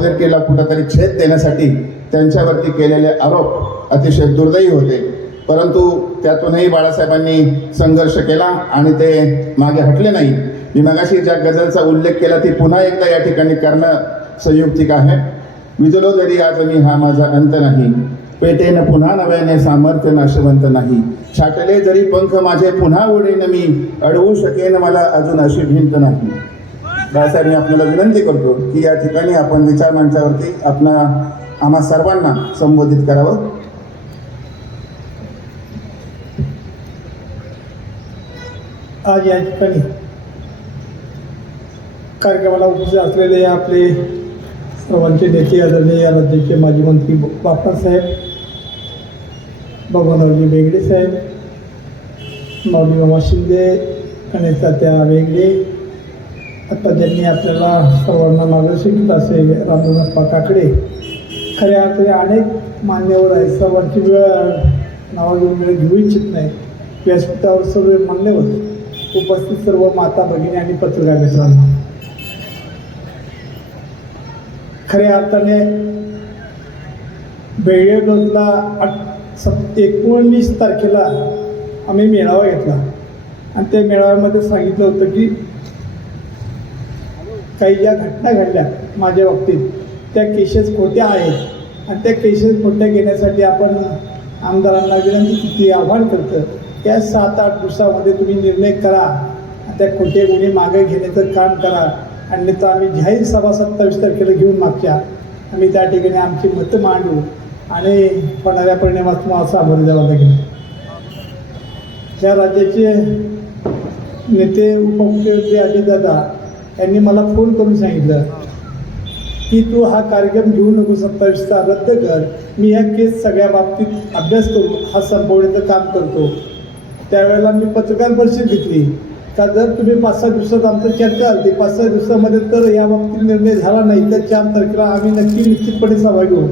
पब्लिकिटीला कुठंतरी छेद देण्यासाठी त्यांच्यावरती केलेले आरोप अतिशय दुर्दैवी होते. परंतु त्यातूनही बाळासाहेबांनी संघर्ष केला आणि ते मागे हटले नाही. मी मगाशी ज्या गझलचा उल्लेख केला ती पुन्हा एकदा या ठिकाणी करणं संयुक्तिक आहे? विजलो जरी आज मी हा माझा अंत नाही. पेटेन पुन्हा नव्याने सामर्थ्य नाशवंत नाही. छाटले जरी पंख माझे पुन्हा उडेन मी अडवू शकेन मला अजून अशी भिंत नाही. बाळासाहेब मी आपल्याला विनंती करतो की या ठिकाणी आपण विचार मंचावरती आपणा आम्हा सर्वांना संबोधित करावं. आज या ठिकाणी कार्यक्रमाला उपस्थित असलेले आपले सर्वांचे नेते आदरणीय या राज्याचे माजी मंत्री बापटासाहेब भगवानरावजी वेगळे साहेब माऊली मामा शिंदे गणेश तात्या वेगळे आता ज्यांनी आपल्याला सर्वांना मार्गदर्शन असे रामदासप्पा काकडे खऱ्या अर्थाने अनेक मान्यवर आहेत. सर्वांची वेळ नावा घेऊन वेळ घेऊ इच्छित नाही. व्यासपीठावर सर्व मान्यवर उपस्थित सर्व माता भगिनी आणि पत्रकार मित्रांना. खऱ्या अर्थाने बेळगावला आठ सप एकोणवीस तारखेला आम्ही मेळावा घेतला. आणि त्या मेळाव्यामध्ये सांगितलं होतं की काही ज्या घटना घडल्या माझ्या बाबतीत त्या केसेस खोट्या आहेत. आणि त्या केसेस खोट्या घेण्यासाठी आपण आमदारांना विनंती किती आव्हान करतं. या सात आठ दिवसामध्ये तुम्ही निर्णय करा. आणि त्या खोटे गुन्हे मागे घेण्याचं काम करा. अन्यथा आम्ही जाहीर सभा सत्तावीस तारखेला घेऊन मागच्या. आम्ही त्या ठिकाणी आमची मतं मांडू. आणि होणाऱ्या परिणामात तुम्हाला भर जावं लागेल. या राज्याचे नेते उपमुख्यमंत्री अजितदादा यांनी मला फोन करून सांगितलं की तू हा कार्यक्रम घेऊ नको सत्तावीसचा रद्द कर. मी या केस सगळ्या बाबतीत अभ्यास करू हा संपवण्याचं काम करतो. त्यावेळेला मी पत्रकार परिषद घेतली. का जर तुम्ही पाच सहा दिवसात आमचं चर्चा झाली पाच सहा दिवसामध्ये तर या बाबतीत निर्णय झाला नाही तर चार तारखेला आम्ही नक्की निश्चितपणे सभा घेऊ.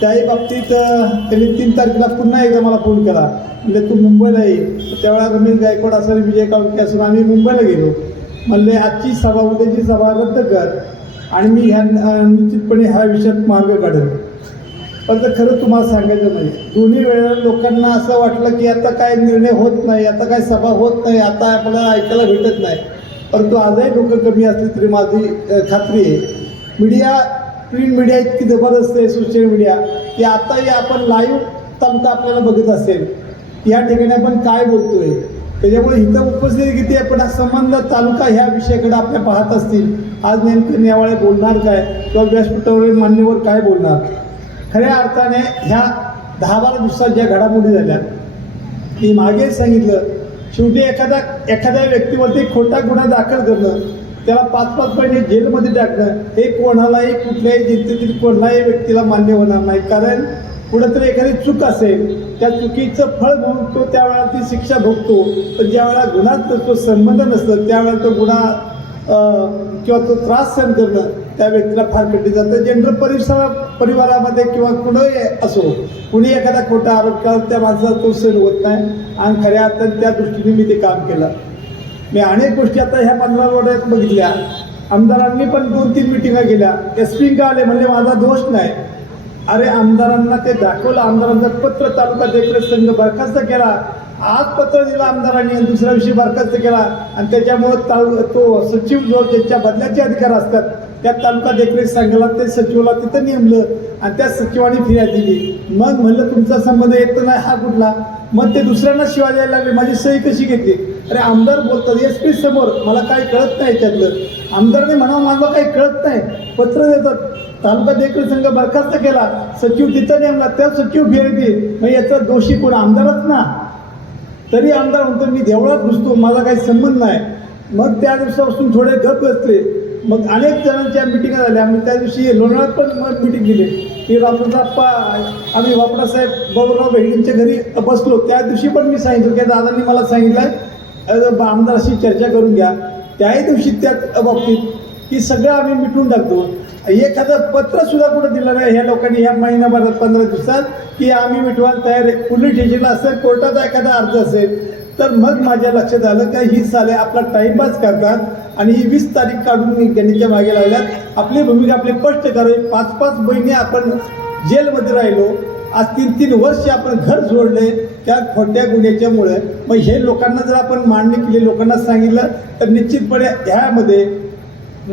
त्याही बाबतीत त्यांनी तीन तारखेला पुन्हा एकदा मला फोन केला. म्हणजे तू मुंबईला ये. त्यावेळेला रमेश गायकवाड असं विजय काळके असून आम्ही मुंबईला गेलो. म्हणले आजची सभा उद्याची सभा रद्द कर आणि मी ह्या निश्चितपणे ह्या विषयात मार्ग काढेल पण तर खरं तुम्हाला सांगायचं नाही. दोन्ही वेळेला लोकांना असं वाटलं की आता काय निर्णय होत नाही आता काय सभा होत नाही आता आपल्याला ऐकायला भेटत नाही. परंतु आजही लोक कमी असली तरी माझी खात्री आहे. मीडिया प्रिंट मीडिया इतकी जबरदस्त आहे सोशल मीडिया की आताही आपण लाईव्ह तालुका आपल्याला बघत असेल. या ठिकाणी आपण काय बोलतोय? त्याच्यामुळे इथं उपस्थिती किती आहे पण हा संबंध तालुका ह्या विषयाकडे आपल्या पाहत असतील. आज नेमकं नेवाळे बोलणार काय? किंवा व्यासपीठावर मान्यवर काय बोलणार? खऱ्या अर्थाने ह्या दहा बारा दिवसात ज्या घडामोडी झाल्या मी मागे सांगितलं शेवटी एखादा एखाद्या व्यक्तीवरती खोटा गुन्हा दाखल करणं त्याला पाच पाच महिने जेलमध्ये टाकणं हे कोणालाही कुठल्याही जनतेतील कोणालाही व्यक्तीला मान्य होणार नाही. कारण कुठंतरी एखादी चूक असेल त्या चुकीचं फळ म्हणून तो त्यावेळेला ती शिक्षा भोगतो. पण ज्यावेळेला गुन्हा तो संबंध नसतं त्यावेळेला तो गुन्हा किंवा तो त्रास सहन करणं त्या व्यक्तीला फार कठीण जातं. जनरल परिसरा परिवारामध्ये किंवा कुणीही असो कुणी एखादा खोटा आरोप केला त्या माणसाला तो सहन होत नाही. आणि खऱ्या अर्थाने त्या दृष्टीने मी ते काम केलं. मी अनेक गोष्टी आता ह्या पंधरा वर्षात बघितल्या. आमदारांनी पण दोन तीन मिटिंगा केल्या एस पी का आले म्हणजे माझा दोष नाही. अरे आमदारांना ते दाखवलं. आमदारांचं पत्र तालुका देखरेख संघ बरखास्त केला. आज पत्र दिलं आमदारांनी आणि दुसऱ्या दिवशी बरखास्त केला. आणि त्याच्यामुळं तालु तो सचिव जो ज्यांच्या बदल्याचे अधिकार असतात. त्या तालुका देखरेख संघाला ते सचिवाला तिथं नेमलं आणि त्या सचिवाने फिर्याद दिली. मग म्हणलं तुमचा संबंध येत नाही हा कुठला? मग ते दुसऱ्यांना शिवाय द्यायला लागले. माझी सही कशी घेतली? अरे आमदार बोलतात एस पी समोर मला काही कळत नाही याच्यातलं आमदारने म्हणा माझं काही कळत नाही. पत्र देतात. तालुका देखरेख संघ बरखास्त केला. सचिव तिथं नेमला त्या सचिव फिरती मग याचा दोषी कोण? आमदारच ना. तरी आमदार म्हणतो मी देवळात घुसतो माझा काही संबंध नाही. मग त्या दिवसापासून थोडे गप बसले. मग अनेक जणांच्या मिटिंगा झाल्या. आम्ही त्या दिवशी लोणावळ्यात पण मग मिटिंग दिली की रामप्रसाप्पा आम्ही बापडासाहेब बाबूराव भेंडींच्या घरी बसलो. त्या दिवशी पण मी सांगितलं की दादांनी मला सांगितलं आमदाराशी चर्चा करून घ्या त्याही दिवशी त्या बाबतीत की सगळं आम्ही मिटून टाकतो. एखादं पत्र सुद्धा कुठं दिलं नाही ह्या लोकांनी ह्या महिनाभरात पंधरा दिवसात की आम्ही मिटवायला तयार आहे. पोलीस स्टेशनला असेल कोर्टाचा एखादा अर्ज असेल तर मग माझ्या लक्षात आलं का ही साले आपला टाईमपास करतात आणि ही वीस तारीख काढून गणितच्या मागे लागल्यात आपली भूमिका आपली स्पष्ट करावी पाच पाच महिने आपण जेलमध्ये राहिलो. आज तीन तीन वर्ष आपण घर सोडले त्या खोट्या गुन्ह्याच्यामुळे मग हे लोकांना जर आपण मांडणी केली लोकांना सांगितलं तर निश्चितपणे ह्यामध्ये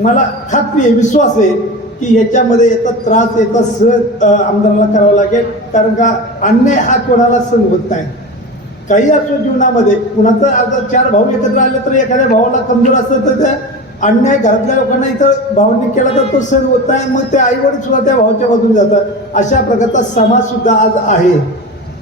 मला खात्री आहे विश्वास आहे की याच्यामध्ये याचा त्रास याचा सहज आमदाराला करावा लागेल. कारण का अन्याय हा कोणाला सण होत नाही. काही असो जीवनामध्ये कुणाचं आता चार भाऊ एकत्र आले तर एखाद्या भावाला कमजोर असतं तर त्या अन्याय घरातल्या लोकांना इथं भावनिक केला तर तो सण होत नाही मग ते आईवडील सुद्धा त्या भावाच्या बाजून जातात. अशा प्रकारचा समाज सुद्धा आज आहे.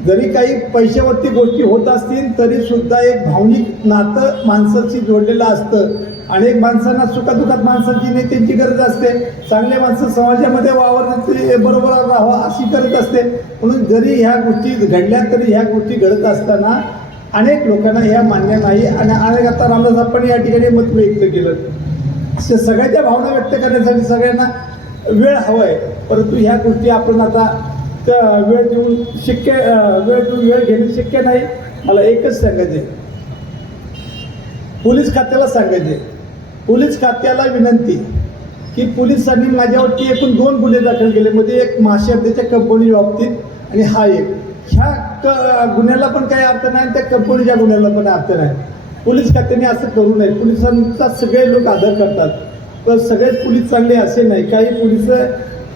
जरी काही पैशावरती गोष्टी होत असतील तरी सुद्धा एक भावनिक नातं माणसाशी जोडलेलं असतं. अनेक माणसांना सुखादुखात माणसाची नेत्यांची गरज असते. चांगले माणसं समाजामध्ये वावरण्याची बरोबर राहावं अशी गरज असते. म्हणून जरी ह्या गोष्टी घडल्या तरी ह्या गोष्टी घडत असताना अनेक लोकांना ह्या मान्य नाही. आणि अनेक आता रामदास आपण या ठिकाणी मत व्यक्त केलं. अशा सगळ्याच्या भावना व्यक्त करण्यासाठी सगळ्यांना वेळ हवा आहे. परंतु ह्या गोष्टी आपण आता वेळ देऊन शक्य वेळ देऊन वेळ घेणे शक्य नाही. मला एकच सांगायचे पोलीस खात्याला सांगायचे पोलीस खात्याला विनंती की पोलिसांनी माझ्यावरती एकूण दोन गुन्हे दाखल केले. म्हणजे एक महाशब्दाच्या कंपनी बाबतीत आणि हा एक. ह्या क गुन्ह्याला पण काही अर्थ नाही आणि त्या कंपनीच्या गुन्ह्याला पण अर्थ नाही. पोलीस खात्याने असं करू नये. पोलिसांचा सगळे लोक आदर करतात. पण सगळेच पोलीस चांगले असे नाही. काही पोलीस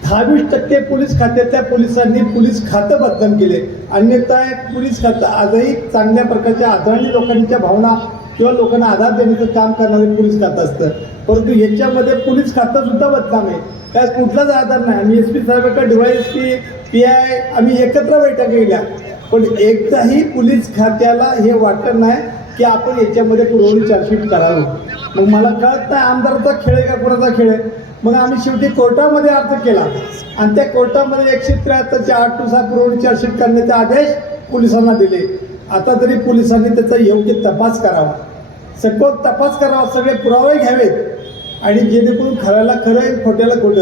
दहावीस टक्के पोलीस खात्याच्या पोलिसांनी पोलीस खातं बदनाम केले. अन्यथा पोलीस खातं आजही चांगल्या प्रकारच्या आदरणीय लोकांच्या भावना किंवा लोकांना आधार देण्याचं काम करणारे पोलीस खातं असतं. परंतु याच्यामध्ये पोलीस खातं सुद्धा बदनाम आहे. त्यास कुठलाच आधार नाही. आम्ही S P साहेबांकडे DY S P P I आम्ही एकत्र बैठक केल्या पण एकदाही पोलीस खात्याला हे वाटत नाही की आपण याच्यामध्ये पुरवणी चार्जशीट करावं. मग मला कळत नाही आमदाराचा खेळ आहे का कुणाचा खेळ आहे. मग आम्ही शेवटी कोर्टामध्ये अर्ज केला. आणि त्या कोर्टामध्ये एकशे त्र्याहत्तरच्या आठ दिवसात पुरवणी चार्जशीट करण्याचे आदेश पोलिसांना दिले. आता तरी पोलिसांनी त्याचा योग्य तपास करावा. सखोल तपास करावा सगळे पुरावे घ्यावेत. आणि जेणेकरून खऱ्याला खरं आहे, खोट्याला खोटं.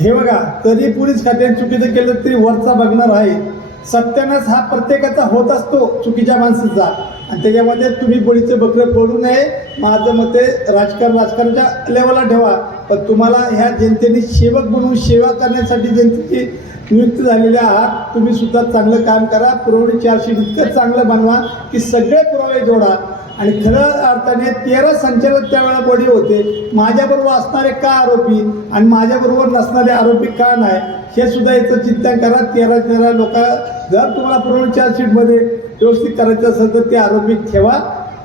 हे बघा तरी पोलीस खात्याने चुकीचं केलं तरी वरचा बघणार आहे. सत्यानाश हा प्रत्येकाचा होत असतो चुकीच्या माणसाचा. आणि त्याच्यामध्ये तुम्ही पोलीसचे बकरे फोडू नये. माझं मते राजकारण राजकारणाच्या लेवलला ठेवा. पण तुम्हाला ह्या जनतेने सेवक म्हणून सेवा करण्यासाठी जनतेची नियुक्त झालेले आहात. तुम्ही सुद्धा चांगलं काम करा. पुरवणी चारशे इतकं चांगलं बनवा की सगळे पुरावे जोडा. आणि खरं अर्थाने तेरा संचालक त्यावेळेला बडी होते. माझ्याबरोबर असणारे का आरोपी आणि माझ्याबरोबर नसणारे आरोपी का नाही हे सुद्धा याचं चिंतन करा. तेरा तेरा लोक जर तुम्हाला पुरवणी चार्जशीटमध्ये व्यवस्थित करायचं असेल तर ते आरोपी ठेवा.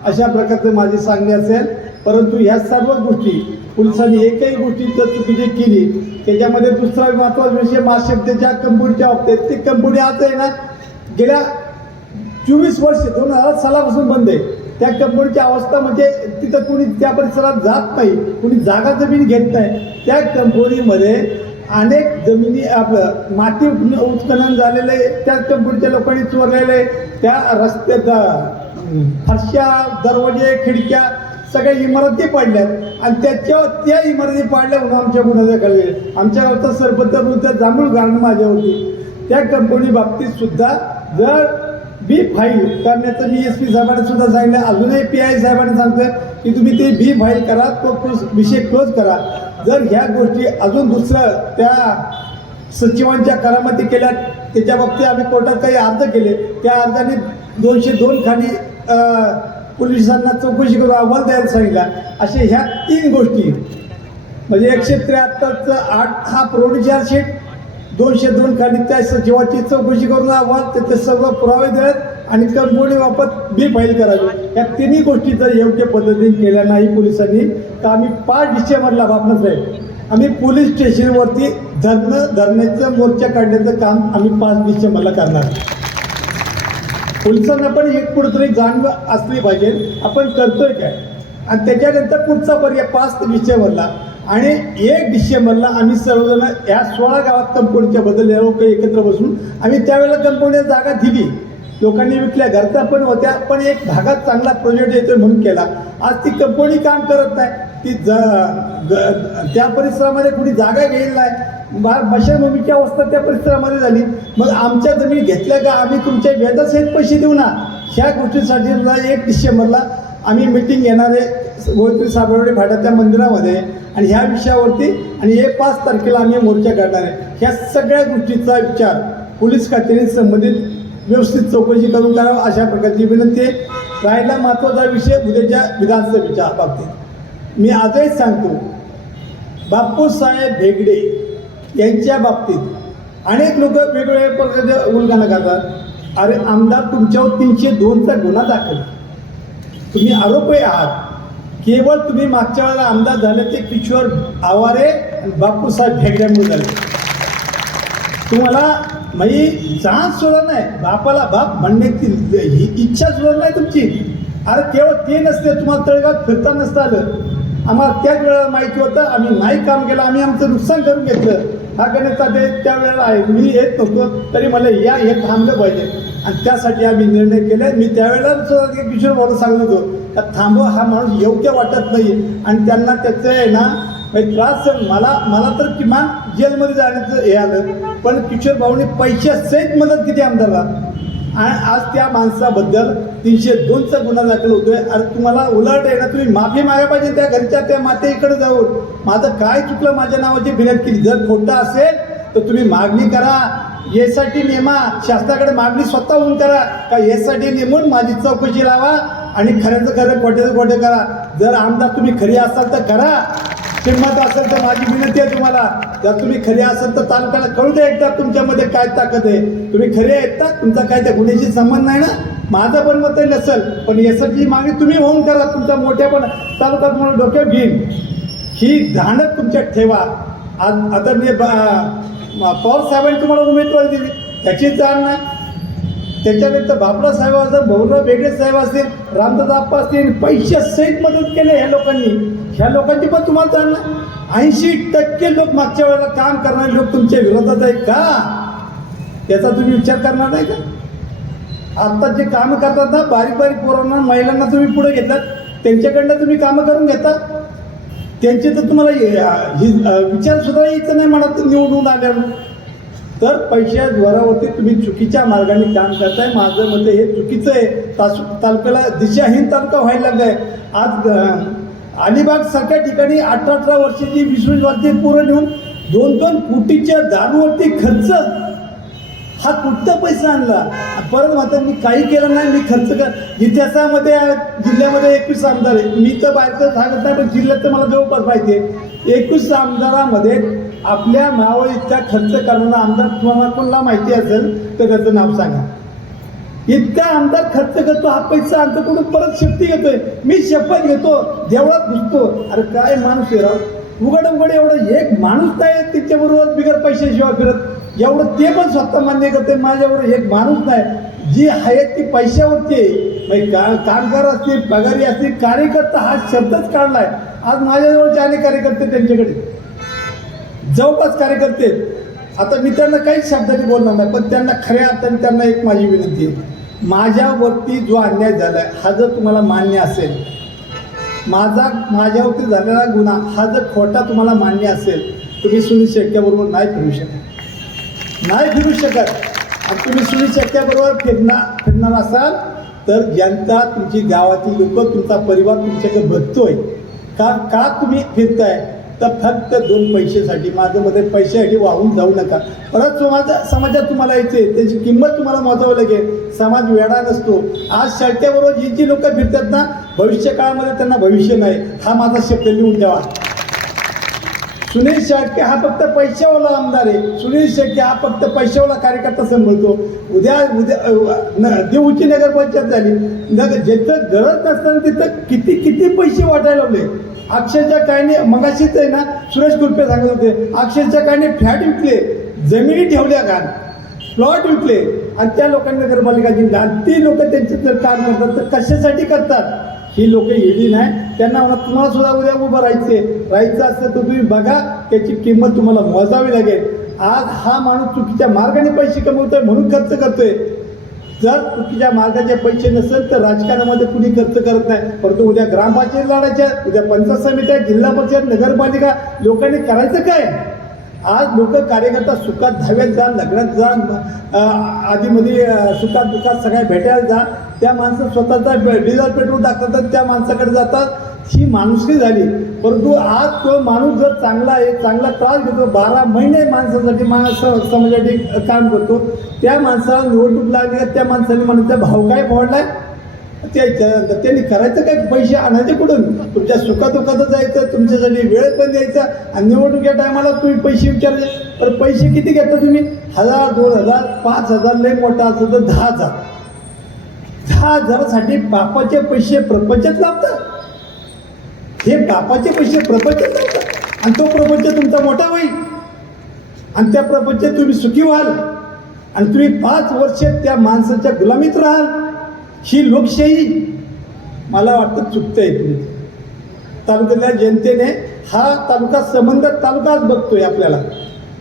अशा प्रकारचं माझे सांगणे असेल. परंतु ह्या सर्व गोष्टी पोलिसांनी एकही गोष्टी जर चुकीची केली त्याच्यामध्ये दुसरा महत्त्वाचा विषय महाशब्दच्या कंपनीच्या बाबतीत ती कंपनी आज आहे ना गेल्या चोवीस वर्ष दोन हजार सालापासून बंद आहे. त्या कंपनीची अवस्था म्हणजे तिथं कोणी त्या परिसरात जात नाही कोणी जागा जमीन घेत नाही. त्या कंपनीमध्ये अनेक जमिनी आपलं माती उत्खनन झालेलं आहे त्या कंपनीच्या लोकांनी चोरलेलं आहे. त्या रस्त्यात फरशा दरवाजे खिडक्या सगळ्या इमारती पाडल्यात. आणि त्याच्या त्या इमारती पाडल्या म्हणून आमच्या गुन्हा दाखल आमच्या गावचा सरपंच विरुद्ध जांभूळ गार्डन माझ्यावरती. त्या कंपनी बाबतीत सुद्धा जर बी फाईल करण्याचं मी एस पी साहेबांना सुद्धा सांगितलं. अजूनही पी आय साहेबांना सांगतोय की तुम्ही ते बी फाईल करा तो विषय क्लोज करा. जर ह्या गोष्टी अजून दुसरं त्या सचिवांच्या करामती केल्या त्याच्या बाबतीत आम्ही कोर्टात काही अर्ज केले त्या अर्जाने दोनशे दोन खाली पोलिसांना चौकशी करून अहवाल द्यायला सांगितला. असे ह्या तीन गोष्टी. म्हणजे एकशे त्र्याहत्तरचं आठ हा पुरवणी दोनशे दोन खाली त्या सचिवाची चौकशी करून अहवाल त्याचे सर्व पुरावे देत आणि करमोडी बाबत बी फाईल करावी. या तिन्ही गोष्टी जर योग्य पद्धतीने केल्या नाही पोलिसांनी तर आम्ही पाच डिसेंबरला वापरत राहील आम्ही पोलीस स्टेशनवरती धरणं धरण्याचं मोर्चा काढण्याचं काम आम्ही पाच डिसेंबरला करणार. पोलिसांना पण एक कुठंतरी जाणीव असली पाहिजे. आपण करतोय काय? आणि त्याच्यानंतर पुढचा पर्याय पाच डिसेंबरला आणि एक डिसेंबरला आम्ही सर्वजण या सोळा गावात कंपनीच्या बद्दल लोक एकत्र बसून आम्ही त्यावेळेला कंपनीला जागा दिली. लोकांनी विकल्या घरचा पण होत्या पण एक भागात चांगला प्रोजेक्ट येतोय म्हणून केला. आज ती कंपनी काम करत नाही. ती ज त्या परिसरामध्ये कुणी जागा घेईल नाही. मशाभूमीची अवस्था त्या परिसरामध्ये झाली. मग आमच्या जमीन घेतल्या का आम्ही तुमच्या व्याजासहित पैसे देऊ ना? ह्या गोष्टीसाठी एक डिसेंबरला आम्ही मिटिंग घेणार आहे गोविंद साबरवाडी फाट्याच्या मंदिरामध्ये आणि ह्या विषयावरती आणि हे पाच तारखेला आम्ही मोर्चा काढणार आहे. ह्या सगळ्या गोष्टीचा विचार पोलीस खात्याने संबंधित व्यवस्थित चौकशी करून करावं अशा प्रकारची विनंती आहे. राहिला महत्त्वाचा विषय उद्याच्या विधानसभेच्या बाबतीत. मी आजही सांगतो बापूसाहेब भेगडे यांच्या बाबतीत अनेक लोक वेगवेगळ्या प्रकारच्या उलगाणा करतात. अरे आमदार तुमच्यावर तीनशे दोनचा गुन्हा दाखल. तुम्ही आरोपी आहात. केवळ तुम्ही मागच्या वेळेला आमदार झाले ते किशोर आवारे आणि बापूसाहेब भेगड्यामुळे झाले. तुम्हाला मी जाण सोडत नाही. बापाला बाप म्हणण्याची ही इच्छा सोडत नाही तुमची. अरे केवळ ते नसते तुम्हाला तळगावात फिरता नसतं आलं. आम्हाला त्याच वेळेला माहिती होतं आम्ही नाही काम केलं आम्ही आमचं नुकसान करून घेतलं. हा गणित ते त्यावेळेला आहे. मी येत नव्हतो तरी मला या हे थांबलं पाहिजे. आणि त्यासाठी आम्ही निर्णय केले मी त्यावेळेला सुद्धा किशोर भाऊ सांगत होतो का थांबवा हा माणूस योग्य वाटत नाही. आणि त्यांना त्याचं आहे ना म्हणजे त्रास मला मला तर किमान जेलमध्ये जाण्याचं हे आलं. पण किशोर भाऊने पैशासहित मदत किती आमदारला. आणि आज त्या माणसाबद्दल तीनशे दोनचा गुन्हा दाखल होतोय. आणि तुम्हाला उलट आहे ना तुम्ही माफी मागा पाहिजे त्या घरच्या त्या मातेकडे जाऊन. माझं काय चुकलं माझ्या नावाची विनंती केली. जर खोटं असेल तर तुम्ही मागणी करा. यासाठी नेमा शासनाकडे मागणी स्वतःहून करा. का यासाठी नेमून माझी चौकशी लावा आणि खऱ्याचं खरं खोट्याचं खोटं करा. जर आमदार तुम्ही खरी असाल तर करा. किंमत असेल तर माझी विनंती आहे तुम्हाला. जर तुम्ही खरे असाल तर तालुक्याला कळू द्या एकदा तुमच्यामध्ये काय ताकद आहे. तुम्ही खरे आहेत का तुमचा काय त्या गुन्ह्याशी संबंध नाही ना? माझं पण मत नसेल पण यासाठी मागणी तुम्ही होऊन करा. तुमचा मोठ्या पण तालुक्यात म्हणून डोक्यात घेईन. ही धाडत तुमच्यात ठेवा. आज आदरणीय बा- पवार साहेबांनी तुम्हाला उमेदवारी दिली. त्याची जाण नाही त्याच्यानंतर बापडा साहेब असतील भाऊराव बेगडे साहेब असतील रामदास आप्पा असतील पैशासहित मदत केली ह्या लोकांनी. ह्या लोकांची पण तुम्हाला जाणं ऐंशी टक्के लोक मागच्या वेळेला काम करणारे लोक तुमच्या विरोधात आहेत का? त्याचा तुम्ही विचार करणार नाही का? आत्ता जे कामं करतात ना बारीक बारीक पोरांना महिलांना तुम्ही पुढे घेतात. त्यांच्याकडनं तुम्ही कामं करून घेता. त्यांचे तर तुम्हाला हे- विचार सुद्धा यायचं नाही म्हणत निवडून आल्यावर. तर पैशा जोरावरती तुम्ही चुकीच्या मार्गाने काम करताय. माझं मत हे चुकीचं आहे. तासु तालुक्याला दिशाहीन तालुका व्हायला लागलाय. आज अलिबाग सारख्या ठिकाणी अठरा अठरा वर्षाची वीस वीस वर्षाची पोरं नेऊन दोन दोन कोटीच्या दारूवरती खर्च हा कुठचा पैसा आणला? परत मात्र मी काही केलं नाही मी खर्च कर इतिहासामध्ये जिल्ह्यामध्ये एकवीस आमदार आहे मी तर बाहेरचं सांगत नाही पण जिल्ह्यात तर मला जवळपास माहिती एकवीस आमदारामध्ये आपल्या मावळीचा खर्च करणारा आमदार तुम्हाला कोणाला माहिती असेल तर त्याचं नाव सांगा. इतका आमदार खर्च करतो हा पैसा आमच्याकडून परत शक्ती घेतोय. मी शपथ घेतो देवळात घुसतो. अरे काय माणूस आहे राव. उघड उघड एवढं एक माणूस नाही तिच्याबरोबर बिगर पैशाशिवाय फिरत. एवढं ते पण स्वतः मान्य करते माझ्याबरोबर एक माणूस नाही. जी आहे ती पैशावरती आहे. म्हणजे का कामगार असतील पगारी असतील कार्यकर्ता हा शब्दच काढलाय. आज माझ्याजवळचे अनेक कार्यकर्ते त्यांच्याकडे. जवळपास कार्यकर्ते आता मी त्यांना काहीच शब्दांनी बोलणार नाही पण त्यांना खऱ्या अर्थाने त्यांना एक माझी विनंती आहे. माझ्यावरती जो अन्याय झाला आहे हा जर तुम्हाला मान्य असेल माझा माझ्यावरती झालेला गुन्हा हा जर खोटा तुम्हाला मान्य असेल तुम्ही सुनील शेट्ट्याबरोबर नाही फिरू शकत. नाही फिरू शकत. आणि तुम्ही सुनील शेट्ट्याबरोबर फिरणार फिरणार असाल तर जनता तुमची गावातील लोक तुमचा परिवार तुमच्याकडे बघतोय. का का तुम्ही फिरताय? तर फक्त दोन पैशासाठी. माझं मध्ये पैशासाठी वाहून जाऊ नका. परत समाज समाजात तुम्हाला यायचे त्याची किंमत तुम्हाला मोजावं लागेल. समाज वेडा नसतो. आज शर्ट्याबरोबर जी जी लोक फिरतात ना भविष्य काळामध्ये त्यांना भविष्य नाही. हा माझा शब्द लिहून द्यावा सुनील शेळके हा फक्त पैशावाला आमदार आहे. सुनील शेळके हा फक्त पैशावाला कार्यकर्ता सांभाळतो. उद्या उद्या देऊची नगरपंचायत झाली. नगर जिथं गरज नसताना तिथं किती किती पैसे वाटायला लावले अक्षरशः काही मगाशीच आहे ना सुरेश कुलपे सांगत होते अक्षरशः काही फ्लॅट विकले जमिनी ठेवल्या का? प्लॉट विकले. आणि त्या लोकांनी नगरपालिका जिंकला आणि ती लोक त्यांचे जर काम करतात तर कशासाठी करतात? ही लोक येडी नाही. त्यांना म्हणा तुम्हाला सुद्धा उद्या उभं राहायचे राहायचं असतं तर तुम्ही बघा त्याची किंमत तुम्हाला मोजावी लागेल. आज हा माणूस चुकीच्या मार्गाने पैसे कमवतोय म्हणून खर्च करतोय. जर चुकीच्या मार्गाचे पैसे नसेल तर राजकारणामध्ये कुणी खर्च करत नाही. परंतु उद्या ग्रामपंचायत लढायच्या उद्या पंचायत समित्या जिल्हा परिषद नगरपालिका लोकांनी करायचं काय? आज लोक कार्यकर्ता सुखात धाव्यात जा लग्नात जा आधीमध्ये सुखात दुखात सगळ्या भेटायला जा. त्या माणसं स्वतःचा डिझेल पेट्रोल टाकतात तर त्या माणसाकडे जातात. ही माणुसकी झाली. परंतु आज तो माणूस जर चांगला आहे चांगला त्रास घेतो बारा महिने माणसासाठी माणस समाजासाठी काम करतो त्या माणसाला निवडणूक लागली त्या माणसाने म्हणायचं भाव काय फोडलाय? ते त्यांनी करायचं काय? पैसे आणायचे कुठून? तुमच्या सुखादुखात जायचं तुमच्यासाठी वेळ पण द्यायचा आणि निवडणुकीच्या टायमाला तुम्ही पैसे विचारले. तर पैसे किती घेता तुम्ही? हजार दोन हजार पाच हजार लय मोठा असं तर दहा हजार. दहा हजारासाठी बापाचे पैसे प्रपंचात लावतात हे बापाचे पैसे प्रपंच आणि तो प्रपंच तुमचा मोठा होईल. आणि त्या प्रपंचात तुम्ही सुखी व्हाल. आणि तुम्ही पाच वर्ष त्या माणसाच्या गुलामीत राहाल. ही लोकशाही मला वाटतं चुकतंय तुम्ही तालुक्यातल्या जनतेने हा तालुका संबंध तालुकाच बघतोय आपल्याला.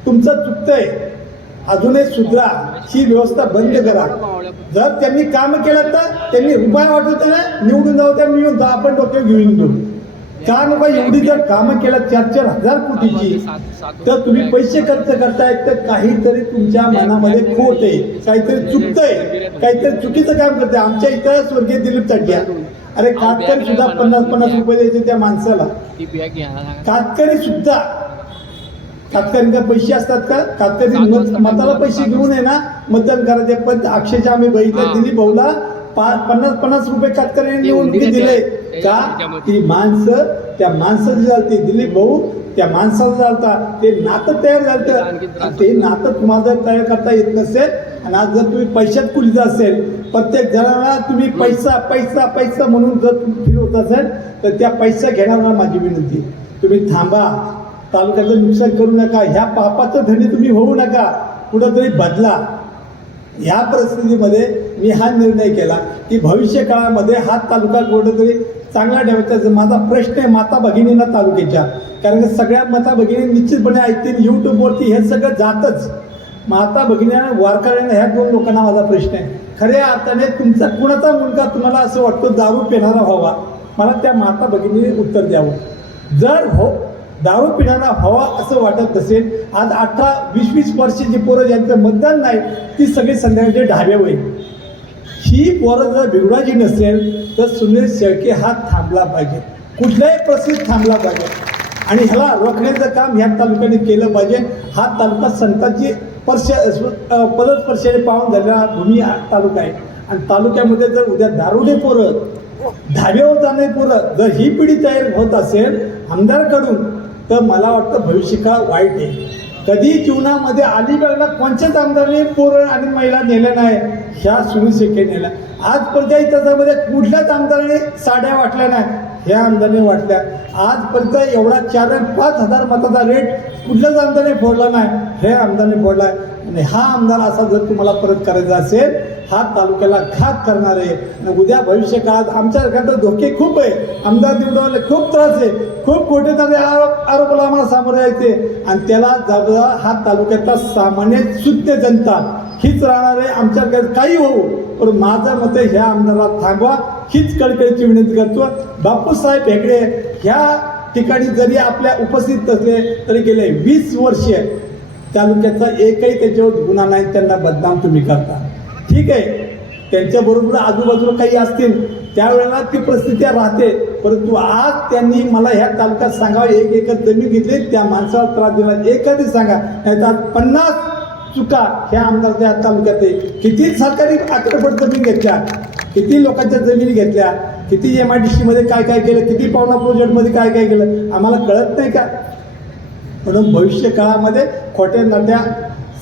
तुमचं चुकतंय. अजूनही सुधरा ही व्यवस्था बंद करा. जर त्यांनी काम केलं तर त्यांनी रुपये वाटवताना निवडून जाऊ त्या मिळून जा आपण डोक्यावर घेऊन जाऊ का नको एवढी जर कामं केलं चार चार हजार कोटीची तर तुम्ही पैसे खर्च करताय तर काहीतरी तुमच्या मनामध्ये खोट आहे. काहीतरी चुकतंय. काहीतरी चुकीचं काम करताय. आमच्या इथं स्वर्गीय दिलीप तटग्या अरे कातकरी सुद्धा पन्नास पन्नास रुपये द्यायचे त्या माणसाला. कातकरी सुद्धा. कातकरींका पैसे असतात का? कातकरी मत- मताला पैसे घेऊन आहे ना. मतदान करायचे. पण अक्षरशः आम्ही बघितलं. दिलीप भाऊला पा- पन्नास पन्नास रुपये कातकऱ्यांनी निवडणुकी दिले. का? ती माणसं त्या माणसाची चालते दिलीप भाऊ. त्या माणसाला चालता ते नातं तयार झालं आणि ते नातं तुम्हाला जर तयार करता येत नसेल. आणि आज जर तुम्ही पैशात कुलीचं असेल प्रत्येक जणाला तुम्ही पैसा पैसा पैसा म्हणून जर तुम्ही फिरवत असेल तर त्या पैसा घेणारा माझी विनंती. तुम्ही थांबा. तालुक्याचं नुकसान करू नका. ह्या पापाचं धनी तुम्ही होऊ नका. कुठंतरी बदला. ह्या परिस्थितीमध्ये मी हा निर्णय केला की भविष्य काळामध्ये हा तालुका कुठेतरी चांगला ठेवायचा माझा प्रश्न आहे माता भगिनींना तालुक्याच्या. कारण की सगळ्या माता भगिनी निश्चितपणे ऐकतील यूट्यूबवरती हे सगळं जातच. माता भगिनी वारकऱ्यांना ह्या दोन लोकांना माझा प्रश्न आहे. खऱ्या अर्थाने तुमचा कुणाचा मुलगा तुम्हाला असं वाटतं दारू पिणारा व्हावा? मला त्या माता भगिनीने उत्तर द्यावं. जर हो दारू पिण्याला हवा असं वाटत नसेल आज अठरा वीस वीस वर्षाची पोरं ज्यांचं मतदान नाही ती सगळी संध्याकाळचे ढाबे होईल. ही पोरं जर बिघडाची नसेल तर सुनील शेळके हा थांबला पाहिजे. कुठल्याही प्रसिद्ध थांबला पाहिजे. आणि ह्याला रोखण्याचं काम ह्या तालुक्याने केलं पाहिजे. हा तालुका संतांची स्पर्श पदस्पर्शाने पाहून झालेला भूमी हा तालुका आहे. आणि तालुक्यामध्ये जर उद्या दारुडे पोरं धाब्यावर जाणारी पोरं जर ही पिढी तयार होत असेल आमदारकडून तर मला वाटतं भविष्यकाळ वाईट आहे कधी जीवनामध्ये अलिबागला कोणत्याच आमदाराने पोरं आणि महिला नेल्या नाही ह्या सुनील शेखे नेल्या. आजपर्यंत त्याच्यामध्ये कुठल्याच आमदाराने साड्या वाटल्या नाही ह्या आमदाराने वाटल्या. आजपर्यंत एवढा चार पाच हजार मताचा रेट कुठल्याच आमदाराने फोडला नाही हे आमदाराने फोडला आहे. आणि हा आमदार असा जर तुम्हाला परत करायचा असेल हा तालुक्याला घात करणार. आहे आणि उद्या भविष्य काळात आमच्या धोके खूप आहे. आमदार निवडवाले खूप त्रास आहे. खूप खोटे चांगले आरोप आरोपाला आम्हाला सामोरे यायचे आणि त्याला जबाबदार हा तालुक्यातला सामान्य शुद्ध जनता हीच राहणार आहे. आमच्या काही होऊ. पण माझं मत ह्या आमदाराला थांबवा. हीच कळकळीची विनंती करतो. बापूसाहेब हेगडे ह्या ठिकाणी जरी आपल्या उपस्थित असले तरी गेले वीस वर्ष तालुक्याचा एकही त्याच्यावर गुन्हा नाही त्यांना बदनाम तुम्ही करता. ठीक आहे. त्यांच्याबरोबर आजूबाजूला काही असतील त्यावेळेला ती परिस्थिती राहते. परंतु आज त्यांनी मला ह्या तालुक्यात सांगावं एक एकर जमीन घेतली त्या माणसाला त्रास दिला. एखादी सांगा नाही पन्नास चुका ह्या आमदारच्या तालुक्यात आहे किती सरकारी आक्रपट जमीन घेतल्या किती लोकांच्या जमिनी घेतल्या किती एम आय डी सीमध्ये काय काय केलं किती पावना प्रोजेक्टमध्ये काय काय केलं आम्हाला कळत नाही का? म्हणून भविष्य काळामध्ये खोट्या नद्या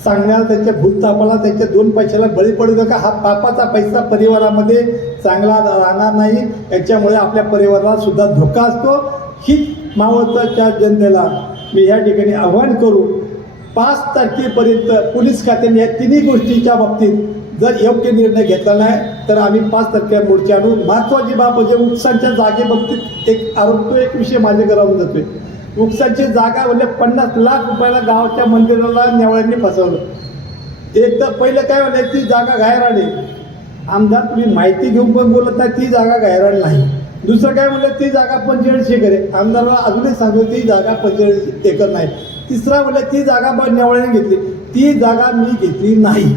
सांगण्याला त्यांच्या भूततापाला त्यांच्या दोन पैशाला बळी पडू नका. हा पापाचा पैसा परिवारामध्ये चांगला राहणार नाही. याच्यामुळे आपल्या परिवाराला सुद्धा धोका असतो. ही मावळताच्या जनतेला मी या ठिकाणी आव्हान करू. पाच तारखेपर्यंत पोलीस खात्याने या तिन्ही गोष्टींच्या बाबतीत जर योग्य निर्णय घेतला नाही तर आम्ही पाच तारखेला मोर्चा आणू. महत्वाची बाब म्हणजे उत्साहाच्या जागेबाबतीत एक आरोपतो एक विषय माझ्या घरावर जातोय. उपसाची जागा म्हणजे पन्नास लाख रुपयाला गावाच्या मंदिराला नेवळ्यांनी फसवलं. एक तर पहिलं काय म्हणलं ती जागा गायराड आहे. आमदार तुम्ही माहिती घेऊन पण बोलत आहे ती जागा गायराड नाही. दुसरं काय म्हणलं ती जागा पंचेचाळीस एकर आहे. आमदाराला अजूनही सांगतो ती जागा पंचेचाळीस एकर नाही. तिसरा म्हणलं ती जागा बा नेवळ्याने घेतली. ती जागा मी घेतली नाही.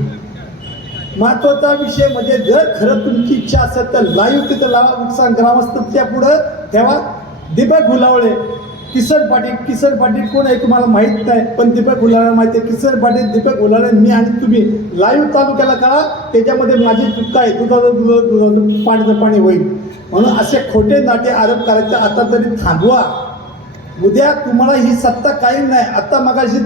महत्त्वाचा विषय म्हणजे जर खरं तुमची इच्छा असेल तर लाईव्ह तिथं लावा. नुकसान ग्रामस्थच्या पुढं ठेवा. दीपक गुलावळे किसन पाटील किसन पाटील कोण आहे तुम्हाला माहीत नाही पण दीपक गुलावळे माहिती आहे. किसन पाटील दीपक गुलावळे मी आणि तुम्ही लाईव्ह तालुक्याला करा त्याच्यामध्ये माझी चुका आहे. दुधाचं दुधाचं दुधाचं पाण्याचं पाणी होईल. म्हणून असे खोटे नाटे आरोप करायचे आता तरी थांबवा. उद्या तुम्हाला ही सत्ता काही नाही. आता मगाशी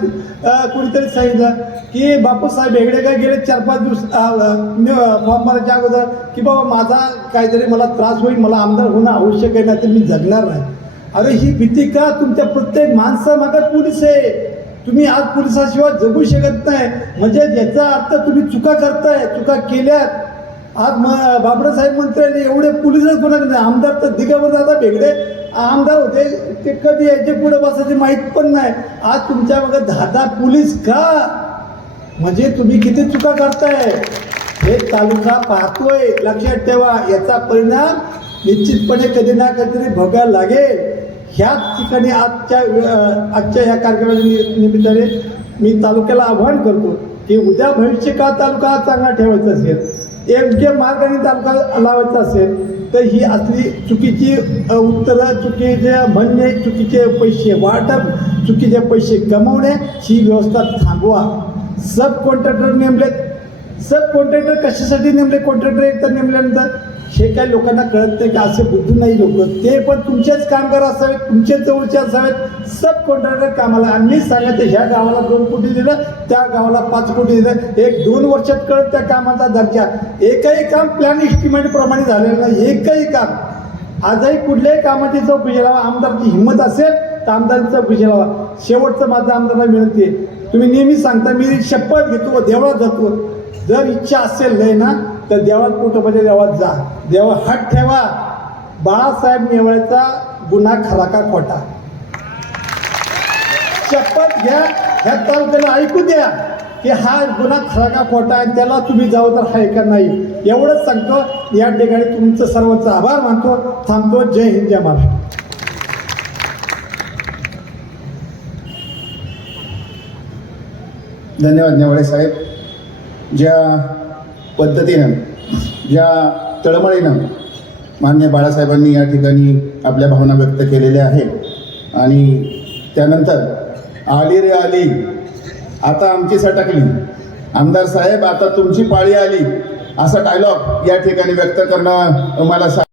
कुणीतरी सांगितलं की बापूसाहेब हेगडे काय गेले चार पाच दिवस फॉर्म भरायच्या अगोदर की बाबा माझा काहीतरी मला त्रास होईल मला आमदार होणं आवश्यक आहे नाही तर मी जगणार नाही. अरे ही भीती का? तुमच्या प्रत्येक माणसामागं पोलीस आहे. तुम्ही आज पोलिसाशिवाय जगू शकत नाही. म्हणजे याचा अर्थ तुम्ही चुका करताय चुका केल्यात. आज म बाबरा साहेब म्हणते एवढे पोलिसच कोणाकडे नाही. आमदार तर दिगावर दादा भेगडे आमदार होते ते कधी यायचे पुढे बसायचे माहीत पण नाही. आज तुमच्या मग दहा दहा पोलीस का? म्हणजे तुम्ही किती चुका करताय? हे तालुका पाहतोय. लक्षात ठेवा याचा परिणाम निश्चितपणे कधी ना कधीतरी भोगायला लागेल. ह्याच ठिकाणी आजच्या आजच्या ह्या कार्यक्रमाच्या निमित्ताने मी तालुक्याला आव्हान करतो की उद्या भविष्यकाळ तालुका हा चांगला ठेवायचा असेल योग्य मार्गाने तालुका लावायचा असेल तर ही असली चुकीची उत्तरं चुकीचे म्हणणे चुकीचे पैसे वाटप चुकीचे पैसे कमवणे ही व्यवस्था थांबवा. सब कॉन्ट्रॅक्टर नेमलेत. सब कॉन्ट्रॅक्टर कशासाठी नेमले? कॉन्ट्रॅक्टर एक तर नेमल्यानंतर हे काही लोकांना कळत नाही का? असे बुद्धू नाही लोक. ते पण तुमचेच कामगार असावेत तुमचेच जवळचे असावेत. सब कॉन्ट्रॅक्टर कामाला आणि मी सांगायचं ह्या गावाला दोन कोटी दिलं त्या गावाला पाच कोटी दिलं. एक दोन वर्षात कळत त्या कामाचा दर्जा. एकही काम प्लॅन इस्टिमेट प्रमाणे झालेलं नाही. एकही काम. आजही कुठल्याही कामाची चौकशी लावा. आमदारची हिंमत असेल तर आमदारची चौकशी लावा. शेवटचं माझं आमदारला विनंती आहे. तुम्ही नेहमी सांगता मी शपथ घेतो देवळात जातो. जर इच्छा असेल लय ना तर देवात कुठं म्हणजे देवात जा. देवा हट ठेवा. बाळासाहेब नेवळ्याचा गुन्हा खरा का खोटा? शपथ घ्या. ह्या तालुक्याला ऐकू द्या की हा गुन्हा खरा का खोटा आहे त्याला तुम्ही जावं तर हाय का नाही? एवढंच सांगतो. या ठिकाणी तुमचं सर्वांचा आभार मानतो. थांबतो. जय हिंद जय महाराष्ट्र. धन्यवाद नेवाळे साहेब. ज्या पद्धतीनं ज्या तळमळीनं मान्य बाळासाहेबांनी या ठिकाणी आपल्या भावना व्यक्त केलेल्या आहेत. आणि त्यानंतर आली रे आली आता आमची सटकली. आमदार साहेब आता तुमची पाळी आली असा डायलॉग या ठिकाणी व्यक्त करणं मला सा